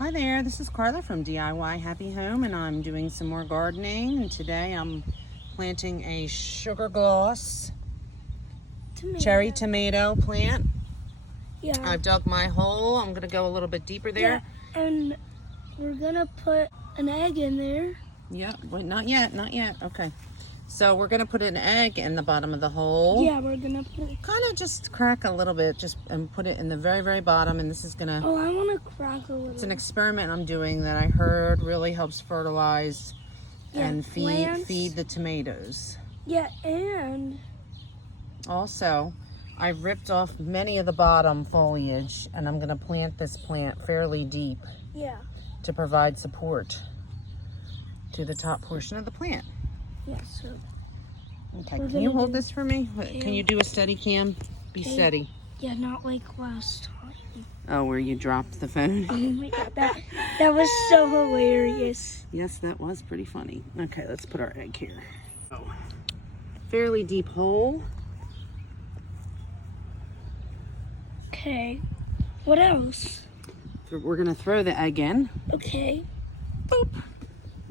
Hi there, this is Carla from DIY Happy Home, and I'm doing some more gardening, and today I'm planting a sugar gloss cherry tomato plant. Yeah. I've dug my hole. I'm going to go a little bit deeper there. Yeah, and we're going to put an egg in there. Yeah, wait, not yet. Okay. So we're going to put an egg in the bottom of the hole. Yeah, we're going to put it. Kind of just crack a little bit, and put it in the very, very bottom, and this is going to... Oh, I want to crack a little. It's an experiment I'm doing that I heard really helps fertilize and feed the tomatoes. Yeah, and... Also, I ripped off many of the bottom foliage, and I'm going to plant this plant fairly deep. Yeah. To provide support to the top portion of the plant. Yeah, so... Okay, can you hold this for me? Okay. Can you do a steady cam? Be steady. Yeah, not like last time. Oh, where you dropped the phone? Oh my god, that was so hilarious. Yes, that was pretty funny. Okay, let's put our egg here. Oh, fairly deep hole. Okay, what else? We're gonna throw the egg in. Okay. Boop.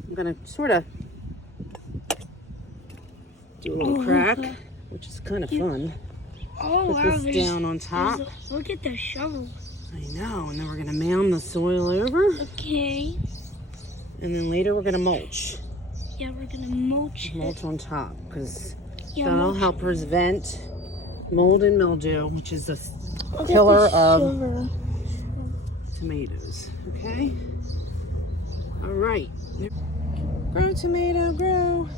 I'm gonna sort of do a little crack, which is kind of fun. Oh, Put this down on top. Look at the shovel. I know, and then we're gonna mound the soil over. Okay. And then later we're gonna mulch. Yeah, we're gonna mulch on top, because that'll help prevent mold and mildew, which is a killer of tomatoes. Okay. All right. Grow, tomato, grow.